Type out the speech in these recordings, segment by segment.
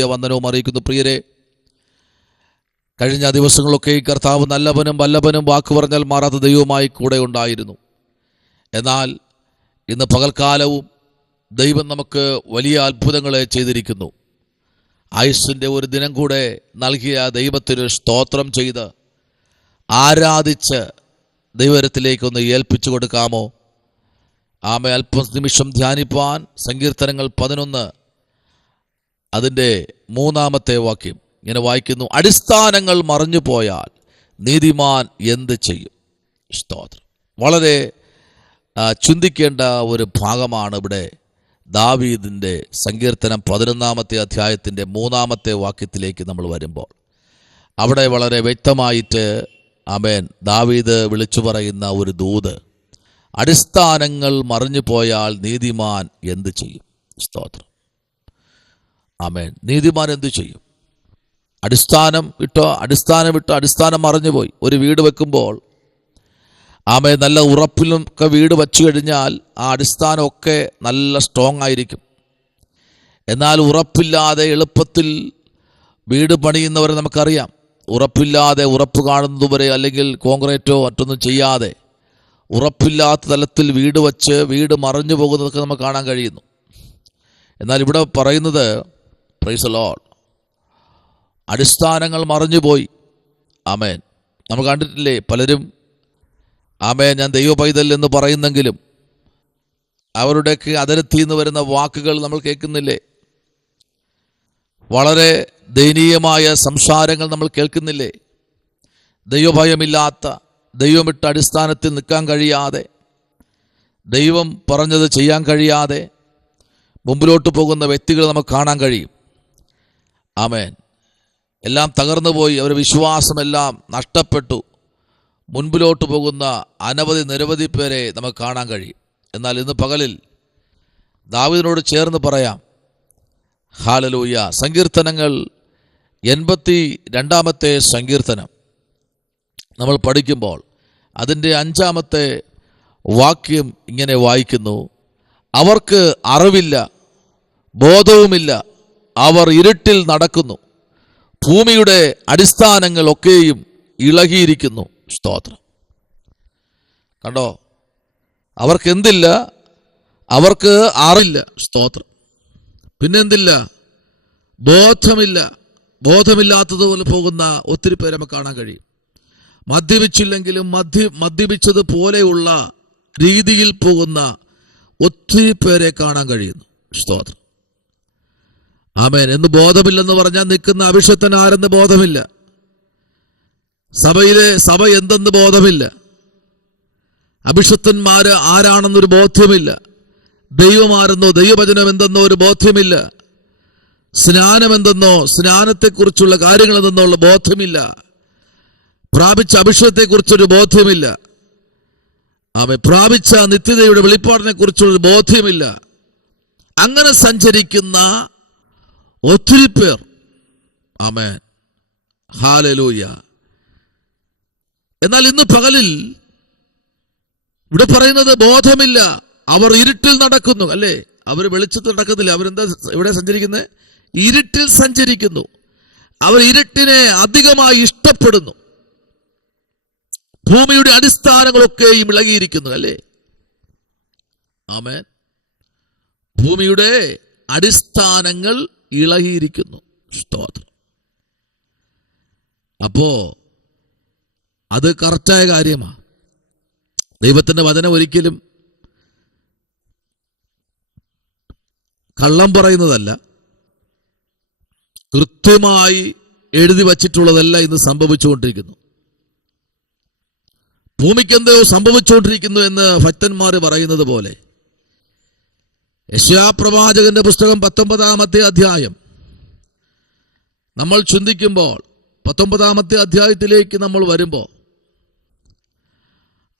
ക്രിസ്തീയ വന്ദനവും അറിയിക്കുന്നു. പ്രിയരെ, കഴിഞ്ഞ ദിവസങ്ങളൊക്കെ ഈ കർത്താവ് നല്ലവനും വല്ലഭനും വാക്ക് പറഞ്ഞാൽ മാറാത്ത ദൈവമായി കൂടെ ഉണ്ടായിരുന്നു. എന്നാൽ ഇന്ന് പകൽക്കാലവും ദൈവം നമുക്ക് വലിയ അത്ഭുതങ്ങളെ ചെയ്തിരിക്കുന്നു. ആയുസ്സിൻ്റെ ഒരു ദിനം കൂടെ നൽകിയ ദൈവത്തിന് സ്തോത്രം ചെയ്ത് ആരാധിച്ച് ദൈവത്തിലേക്കൊന്ന് ഏൽപ്പിച്ചു കൊടുക്കാമോ? ആമേ. അല്പം നിമിഷം ധ്യാനിപ്പാൻ സങ്കീർത്തനങ്ങൾ 11 അതിൻ്റെ 3-ാമത്തെ വാക്യം ഇങ്ങനെ വായിക്കുന്നു: അടിസ്ഥാനങ്ങൾ മറഞ്ഞു പോയാൽ നീതിമാൻ എന്ത് ചെയ്യും? സ്തോത്രം. വളരെ ചിന്തിക്കേണ്ട ഒരു ഭാഗമാണ് ഇവിടെ. ദാവീദിൻ്റെ സങ്കീർത്തനം 11-ാമത്തെ അധ്യായത്തിൻ്റെ 3-ാമത്തെ വാക്യത്തിലേക്ക് നമ്മൾ വരുമ്പോൾ അവിടെ വളരെ വ്യക്തമായിട്ട് ആമേൻ ദാവീദ് വിളിച്ചു പറയുന്ന ഒരു ദൂത്: അടിസ്ഥാനങ്ങൾ മറിഞ്ഞു പോയാൽ നീതിമാൻ എന്ത് ചെയ്യും? സ്തോത്രം. ആമേൻ. നീതിമാൻ എന്ത് ചെയ്യും? അടിസ്ഥാനം അടിസ്ഥാനം മറിഞ്ഞുപോയി. ഒരു വീട് വെക്കുമ്പോൾ ആമേ നല്ല ഉറപ്പിലൊക്കെ വീട് വച്ചു കഴിഞ്ഞാൽ ആ അടിസ്ഥാനമൊക്കെ നല്ല സ്ട്രോങ് ആയിരിക്കും. എന്നാൽ ഉറപ്പില്ലാതെ എളുപ്പത്തിൽ വീട് പണിയുന്നവരെ നമുക്കറിയാം. ഉറപ്പില്ലാതെ, ഉറപ്പ് കാണുന്നതുവരെ അല്ലെങ്കിൽ കോൺക്രീറ്റോ മറ്റൊന്നും ചെയ്യാതെ ഉറപ്പില്ലാത്ത തലത്തിൽ വീട് വച്ച് വീട് മറിഞ്ഞു പോകുന്നതൊക്കെ നമുക്ക് കാണാൻ കഴിയുന്നു. എന്നാൽ ഇവിടെ പറയുന്നത്, പ്രൈസ് ദി ലോർഡ്, അടിസ്ഥാനങ്ങൾ മറിഞ്ഞുപോയി. ആമേൻ. നമ്മൾ കണ്ടിട്ടില്ലേ പലരും ആമേൻ ഞാൻ ദൈവ പൈതൽ എന്ന് പറയുന്നെങ്കിലും അവരുടെയൊക്കെ അതിരത്തിൽ നിന്ന് വരുന്ന വാക്കുകൾ നമ്മൾ കേൾക്കുന്നില്ലേ? വളരെ ദയനീയമായ സംസാരങ്ങൾ നമ്മൾ കേൾക്കുന്നില്ലേ? ദൈവഭയമില്ലാത്ത, ദൈവമിട്ട അടിസ്ഥാനത്തിൽ നിൽക്കാൻ കഴിയാതെ, ദൈവം പറഞ്ഞത് ചെയ്യാൻ കഴിയാതെ മുമ്പിലോട്ട് പോകുന്ന വ്യക്തികൾ നമുക്ക് കാണാൻ കഴിയും. ആമേൻ. എല്ലാം തകർന്നു പോയി, അവരുടെ വിശ്വാസമെല്ലാം നഷ്ടപ്പെട്ടു മുൻപിലോട്ട് പോകുന്ന നിരവധി പേരെ നമുക്ക് കാണാൻ കഴിയും. എന്നാൽ ഇന്ന് പകലിൽ ദാവീദിനോട് ചേർന്ന് പറയാം, ഹല്ലേലൂയ. സങ്കീർത്തനങ്ങൾ 82-ാമത്തെ സങ്കീർത്തനം നമ്മൾ പഠിക്കുമ്പോൾ അതിൻ്റെ 5-ാമത്തെ വാക്യം ഇങ്ങനെ വായിക്കുന്നു: അവർക്ക് അറിവില്ല, ബോധവുമില്ല, അവർ ഇരുട്ടിൽ നടക്കുന്നു, ഭൂമിയുടെ അടിസ്ഥാനങ്ങൾ ഒക്കെയും ഇളകിയിരിക്കുന്നു. സ്തോത്രം. കണ്ടോ? അവർക്ക് എന്തില്ല? അവർക്ക് അറിവില്ല. സ്തോത്രം. പിന്നെന്തില്ല? ബോധമില്ല. ബോധമില്ലാത്തതുപോലെ പോകുന്ന ഒത്തിരി പേരെ നമുക്ക് കാണാൻ കഴിയും. മദ്യപിച്ചില്ലെങ്കിലും മദ്യപിച്ചതുപോലെയുള്ള രീതിയിൽ പോകുന്ന ഒത്തിരി പേരെ കാണാൻ കഴിയുന്നു. സ്തോത്രം. ആമേൻ. എന്ന് ബോധമില്ലെന്ന് പറഞ്ഞാൽ നിൽക്കുന്ന അഭിഷക്തൻ ആരെന്ന് ബോധമില്ല, സഭ എന്തെന്ന് ബോധമില്ല, അഭിഷക്തന്മാര് ആരാണെന്നൊരു ബോധ്യമില്ല, ദൈവമാരെന്നോ ദൈവവചനം എന്തെന്നോ ഒരു ബോധ്യമില്ല, സ്നാനം എന്തെന്നോ സ്നാനത്തെക്കുറിച്ചുള്ള കാര്യങ്ങൾ എന്തെന്നോ ഉള്ള ബോധ്യമില്ല, പ്രാപിച്ച അഭിഷേകത്തെക്കുറിച്ചൊരു ബോധ്യമില്ല, പ്രാപിച്ച നിത്യതയുടെ വെളിപ്പാടിനെ കുറിച്ചുള്ളൊരു ബോധ്യമില്ല. അങ്ങനെ സഞ്ചരിക്കുന്ന ഒത്തിരി പേർ. ആമേൻ. ഹല്ലേലൂയ. എന്നാൽ ഇന്ന് പകലിൽ ഇവിടെ പറയുന്നത് ബോധമില്ല, അവർ ഇരുട്ടിൽ നടക്കുന്നു. അല്ലേ? അവർ വെളിച്ചത്തിൽ നടക്കുന്നില്ല. അവരെന്താ ഇവിടെ സഞ്ചരിക്കുന്നത്? ഇരുട്ടിൽ സഞ്ചരിക്കുന്നു. അവർ ഇരുട്ടിനെ അധികമായി ഇഷ്ടപ്പെടുന്നു. ഭൂമിയുടെ അടിസ്ഥാനങ്ങളൊക്കെയും ഇളകിയിരിക്കുന്നു. അല്ലേ? ആമേൻ. ഭൂമിയുടെ അടിസ്ഥാനങ്ങൾ ഇളകിയിരിക്കുന്നു. സ്തോത്രം. അപ്പോ അത് കറക്റ്റായ കാര്യമാണ്. ദൈവത്തിന്റെ വചനം ഒരിക്കലും കള്ളം പറയുന്നതല്ല. കൃത്യമായി എഴുതി വച്ചിട്ടുള്ളതല്ല ഇന്ന് സംഭവിച്ചുകൊണ്ടിരിക്കുന്നു. ഭൂമിക്ക് എന്തോ സംഭവിച്ചുകൊണ്ടിരിക്കുന്നു എന്ന് ഭക്തന്മാർ പറയുന്നത് പോലെ യെശയ്യാ പ്രവാചകന്റെ പുസ്തകം 19-ാമത്തെ അധ്യായം നമ്മൾ ചിന്തിക്കുമ്പോൾ 19-ാമത്തെ അധ്യായത്തിലേക്ക് നമ്മൾ വരുമ്പോൾ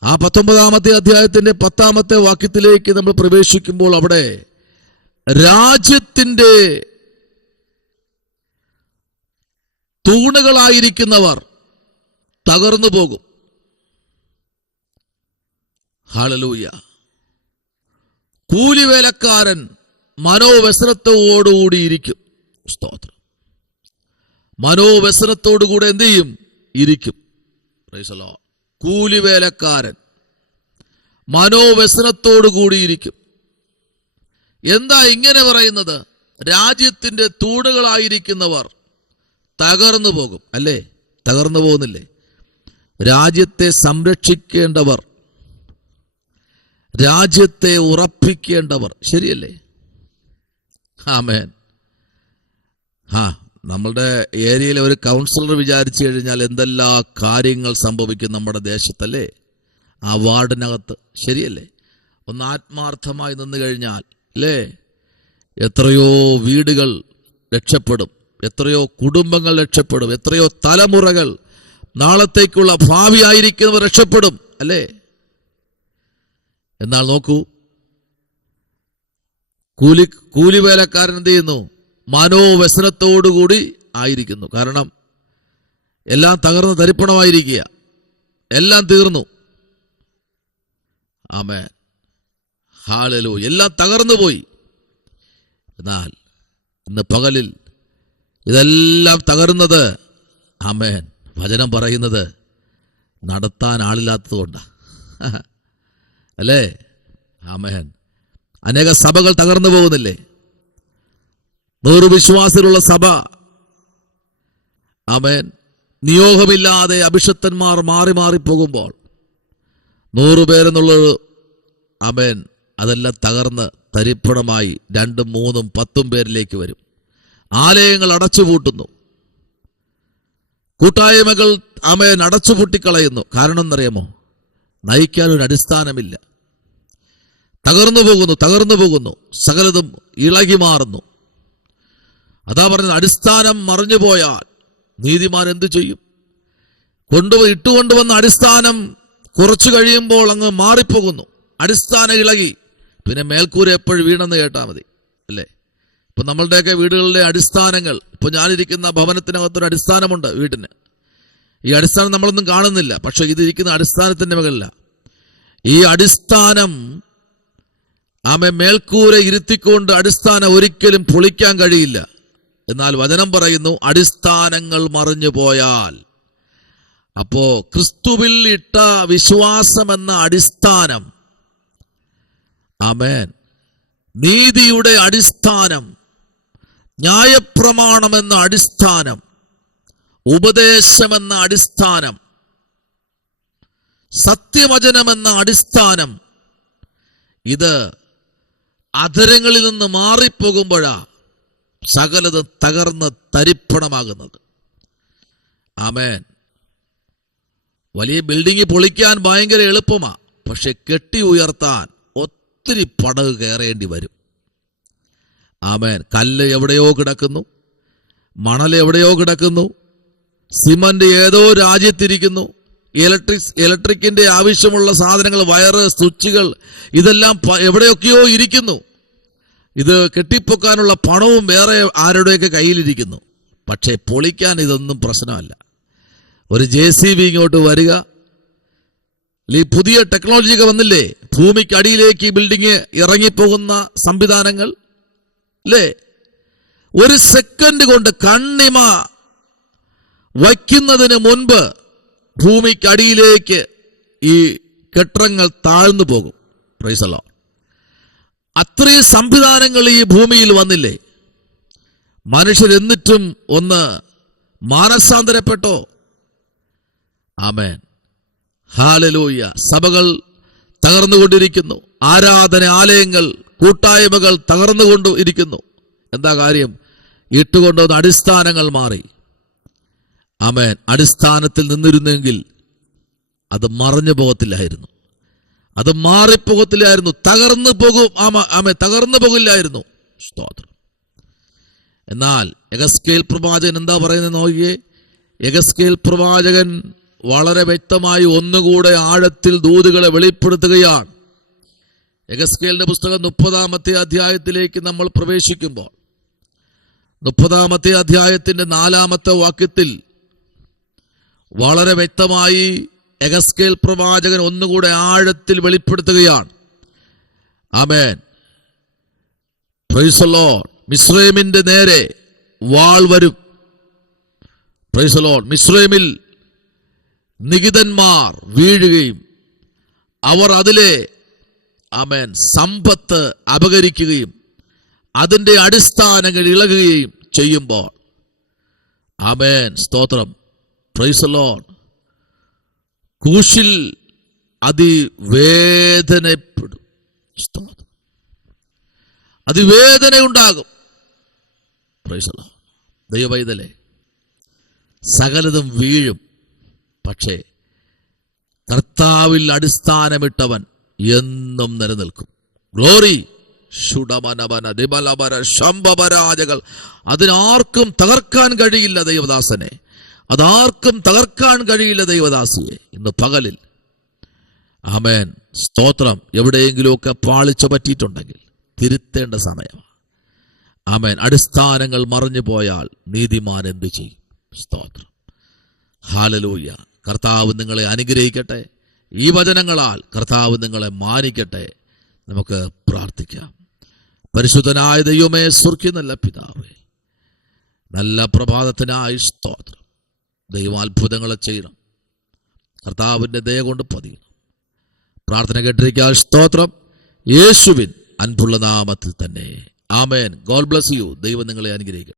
ആ 19-ാമത്തെ അധ്യായത്തിന്റെ 10-ാമത്തെ വാക്യത്തിലേക്ക് നമ്മൾ പ്രവേശിക്കുമ്പോൾ അവിടെ രാജ്യത്തിന്റെ തൂണുകളായിരിക്കുന്നവർ തകർന്നു പോകും. ഹല്ലേലൂയ. കൂലിവേലക്കാരൻ മനോവ്യസനത്തോടുകൂടിയിരിക്കും. സ്തോത്രം. മനോവ്യസനത്തോടുകൂടെ എന്ത് ചെയ്യും? ഇരിക്കും. Praise the lord. കൂലിവേലക്കാരൻ മനോവ്യസനത്തോടുകൂടിയിരിക്കും. എന്താ ഇങ്ങനെ പറയുന്നത്? രാജ്യത്തിന്റെ തൂണുകളായിരിക്കുന്നവർ തകർന്നു പോകും. അല്ലേ? തകർന്നു പോകുന്നില്ലേ? രാജ്യത്തെ സംരക്ഷിക്കേണ്ടവർ, രാജ്യത്തെ ഉറപ്പിക്കേണ്ടവർ, ശരിയല്ലേ? ആമേൻ. നമ്മളുടെ ഏരിയയിലെ ഒരു കൗൺസിലർ വിചാരിച്ചു കഴിഞ്ഞാൽ എന്തെല്ലാം കാര്യങ്ങൾ സംഭവിക്കും നമ്മുടെ ദേശത്തല്ലേ, ആ വാർഡിനകത്ത്, ശരിയല്ലേ? ഒന്ന് ആത്മാർത്ഥമായി നിന്ന് കഴിഞ്ഞാൽ അല്ലേ, എത്രയോ വീടുകൾ രക്ഷപ്പെടും, എത്രയോ കുടുംബങ്ങൾ രക്ഷപ്പെടും, എത്രയോ തലമുറകൾ, നാളത്തേക്കുള്ള ഭാവിയായിരിക്കുന്നവർ രക്ഷപ്പെടും, അല്ലേ? എന്നാൽ നോക്കൂ, കൂലിവേലക്കാരൻ എന്ത് ചെയ്യുന്നു? മനോവ്യസനത്തോടുകൂടി ആയിരിക്കുന്നു. കാരണം എല്ലാം തകർന്ന് തരിപ്പണമായിരിക്കുക, എല്ലാം തീർന്നു. ആമേൻ, ഹല്ലേലൂയ. എല്ലാം തകർന്നു പോയി. എന്നാൽ ഇന്ന് പകലിൽ ഇതെല്ലാം തകർന്നത്, ആമേൻ, വചനം പറയുന്നത് നടത്താൻ ആളില്ലാത്തത് കൊണ്ടാ, അല്ലേ? ആമേൻ. അനേക സഭകൾ തകർന്നു പോകുന്നില്ലേ? 100 വിശ്വാസികളുള്ള സഭ, ആമേൻ, നിയോഗമില്ലാതെ അഭിഷക്തന്മാർ മാറി മാറിപ്പോകുമ്പോൾ 100 പേരെന്നുള്ളത്, ആമേൻ, അതെല്ലാം തകർന്ന് തരിപ്പണമായി 2, 3, 10 പേരിലേക്ക് വരും. ആലയങ്ങൾ അടച്ചുപൂട്ടുന്നു, കൂട്ടായ്മകൾ, ആമേൻ, അടച്ചുപൂട്ടിക്കളയുന്നു. കാരണം എന്നറിയാമോ? നയിക്കാനൊരു അടിസ്ഥാനമില്ല. തകർന്നു പോകുന്നു, സകലതും ഇളകി മാറുന്നു. അതാ പറഞ്ഞത്, അടിസ്ഥാനം മറിഞ്ഞു പോയാൽ നീതിമാൻ എന്തു ചെയ്യും? ഇട്ടുകൊണ്ടുവന്ന അടിസ്ഥാനം കുറച്ചു കഴിയുമ്പോൾ അങ്ങ് മാറിപ്പോകുന്നു, അടിസ്ഥാനം ഇളകി. പിന്നെ മേൽക്കൂര എപ്പോഴും വീണെന്ന് കേട്ടാൽ മതി, അല്ലേ? ഇപ്പൊ നമ്മളുടെയൊക്കെ വീടുകളുടെ അടിസ്ഥാനങ്ങൾ, ഇപ്പൊ ഞാനിരിക്കുന്ന ഭവനത്തിനകത്തൊരു അടിസ്ഥാനമുണ്ട് വീട്ടിന്. ഈ അടിസ്ഥാനം നമ്മളൊന്നും കാണുന്നില്ല, പക്ഷെ ഇതിരിക്കുന്ന അടിസ്ഥാനത്തിന്റെ മകളില്ല. ഈ അടിസ്ഥാനം, മേൽക്കൂര ഇരുത്തിക്കൊണ്ട് അടിസ്ഥാനം ഒരിക്കലും പൊളിക്കാൻ കഴിയില്ല. എന്നാൽ വചനം പറയുന്നു, അടിസ്ഥാനങ്ങൾ മറിഞ്ഞു പോയാൽ, അപ്പോ ക്രിസ്തുവിൽ ഇട്ട വിശ്വാസം എന്ന അടിസ്ഥാനം, ആമേൻ, നീതിയുടെ അടിസ്ഥാനം, ന്യായപ്രമാണം എന്ന അടിസ്ഥാനം, ഉപദേശമെന്ന അടിസ്ഥാനം, സത്യവചനമെന്ന അടിസ്ഥാനം, ഇത് അധരങ്ങളിൽ നിന്ന് മാറിപ്പോകുമ്പോഴാ സകലത് തകർന്ന് തരിപ്പണമാകുന്നത്. ആമേൻ. വലിയ ബിൽഡിംഗ് പൊളിക്കാൻ ഭയങ്കര എളുപ്പമാ, പക്ഷെ കെട്ടി ഉയർത്താൻ ഒത്തിരി പടവ് കയറേണ്ടി വരും. ആമേൻ. കല്ല് എവിടെയോ കിടക്കുന്നു, മണൽ എവിടെയോ കിടക്കുന്നു, സിമന്റ് ഏതോ രാജ്യത്തിരിക്കുന്നു, ഇലക്ട്രിക്കിന്റെ ആവശ്യമുള്ള സാധനങ്ങൾ, വയറ്, സ്വിച്ചുകൾ, ഇതെല്ലാം എവിടെയൊക്കെയോ ഇരിക്കുന്നു. ഇത് കെട്ടിപ്പൊക്കാനുള്ള പണവും വേറെ ആരുടെയൊക്കെ കയ്യിലിരിക്കുന്നു. പക്ഷെ പൊളിക്കാൻ ഇതൊന്നും പ്രശ്നമല്ല. ഒരു JCB ഇങ്ങോട്ട് വരിക, ഈ പുതിയ ടെക്നോളജിയൊക്കെ വന്നില്ലേ, ഭൂമിക്കടിയിലേക്ക് ഈ ബിൽഡിങ് ഇറങ്ങിപ്പോകുന്ന സംവിധാനങ്ങൾ, അല്ലേ? 1 സെക്കൻഡ് കൊണ്ട് കണ്ണിമ വയ്ക്കുന്നതിന് മുൻപ് ഭൂമിക്കടിയിലേക്ക് ഈ കെട്ടിടങ്ങൾ താഴ്ന്നു പോകും. Price the Lord. അത്രയും സംവിധാനങ്ങൾ ഈ ഭൂമിയിൽ വന്നില്ലേ? മനുഷ്യരെന്നിട്ടും ഒന്ന് മാനസാന്തരപ്പെട്ടോ? ആമേൻ, ഹല്ലേലൂയ. സഭകൾ തകർന്നുകൊണ്ടിരിക്കുന്നു, ആരാധനാലയങ്ങൾ, കൂട്ടായ്മകൾ തകർന്നുകൊണ്ടിരിക്കുന്നു. എന്താ കാര്യം? ഇട്ടുകൊണ്ടുവന്ന അടിസ്ഥാനങ്ങൾ മാറി. ആമേൻ. അടിസ്ഥാനത്തിൽ നിന്നിരുന്നെങ്കിൽ അത് മറഞ്ഞു പോകത്തില്ലായിരുന്നു, അത് മാറിപ്പോകത്തില്ലായിരുന്നു, തകർന്നു പോകും. തകർന്നു പോകില്ലായിരുന്നു. സ്തോത്രം. എന്നാൽ യെഹെസ്കേൽ പ്രവാചകൻ എന്താ പറയുന്നത് നോക്കിയേ. യെഹെസ്കേൽ പ്രവാചകൻ വളരെ വ്യക്തമായി ഒന്നുകൂടെ ആഴത്തിൽ ദൂതുകളെ വെളിപ്പെടുത്തുകയാണ്. യെഹെസ്കേലിന്റെ പുസ്തകം 30-ാമത്തെ അധ്യായത്തിലേക്ക് നമ്മൾ പ്രവേശിക്കുമ്പോൾ 30-ാമത്തെ അധ്യായത്തിന്റെ 4-ാമത്തെ വാക്യത്തിൽ വളരെ വ്യക്തമായി യെഹെസ്കേൽ പ്രവാചകൻ ഒന്നുകൂടെ ആഴത്തിൽ വെളിപ്പെടുത്തുകയാണ്. ആമേൻ. Praise the lord. മിസ്രയീമിന്റെ നേരെ വാൾ വരും. Praise the lord. മിസ്രയീമിൽ നികിതന്മാർ വീഴുകയും അവർ അതിലെ ആമേൻ സമ്പത്ത് അപഹരിക്കുകയും അതിന്റെ അടിസ്ഥാനങ്ങൾ ഇളകുകയും ചെയ്യുമ്പോൾ ആമേൻ സ്തോത്രം, പ്രൈസ് ദി ലോർഡ്, കൂശിൽ അതിവേദനപ്പെടും. സ്തോത്രം, അതിവേദനയുണ്ടാകും. Praise the lord. ദൈവപൈതലേ, സകലതും വീഴും, പക്ഷേ കർത്താവിൽ അടിസ്ഥാനമിട്ടവൻ എന്നും നിലനിൽക്കും. ഗ്ലോറി. ശുഡമനവന ദിബലബര ശംഭപരാജകൾ അതിനാർക്കും തകർക്കാൻ കഴിയില്ല ദൈവദാസനെ, അതാർക്കും തകർക്കാൻ കഴിയില്ല ദൈവദാസിയെ. ഇന്ന് പകലിൽ ആമേൻ സ്തോത്രം, എവിടെയെങ്കിലുമൊക്കെ പാളിച്ച പറ്റിയിട്ടുണ്ടെങ്കിൽ തിരുത്തേണ്ട സമയമാണ്. ആമേൻ. അടിസ്ഥാനങ്ങൾ മറിഞ്ഞു പോയാൽ നീതിമാൻ എന്ത് ചെയ്യും? സ്തോത്രം. ഹല്ലേലൂയ. കർത്താവ് നിങ്ങളെ അനുഗ്രഹിക്കട്ടെ. ഈ വചനങ്ങളാൽ കർത്താവ് നിങ്ങളെ മാനിക്കട്ടെ. നമുക്ക് പ്രാർത്ഥിക്കാം. പരിശുദ്ധനായ ദൈവമേ, സ്വർഗ്ഗീയ നല്ല പിതാവേ, നല്ല പ്രഭാതത്തിനായി സ്തോത്രം. ദൈവം അത്ഭുതങ്ങളെ ചെയ്യണം. കർത്താവിൻ്റെ ദയ കൊണ്ട് പതിയണം. പ്രാർത്ഥന കേട്ടിരിക്കാൻ സ്തോത്രം. യേശുവിൻ അൻപുള്ള നാമത്തിൽ തന്നെ ആമേൻ. God bless you. ദൈവം നിങ്ങളെ അനുഗ്രഹിക്കട്ടെ.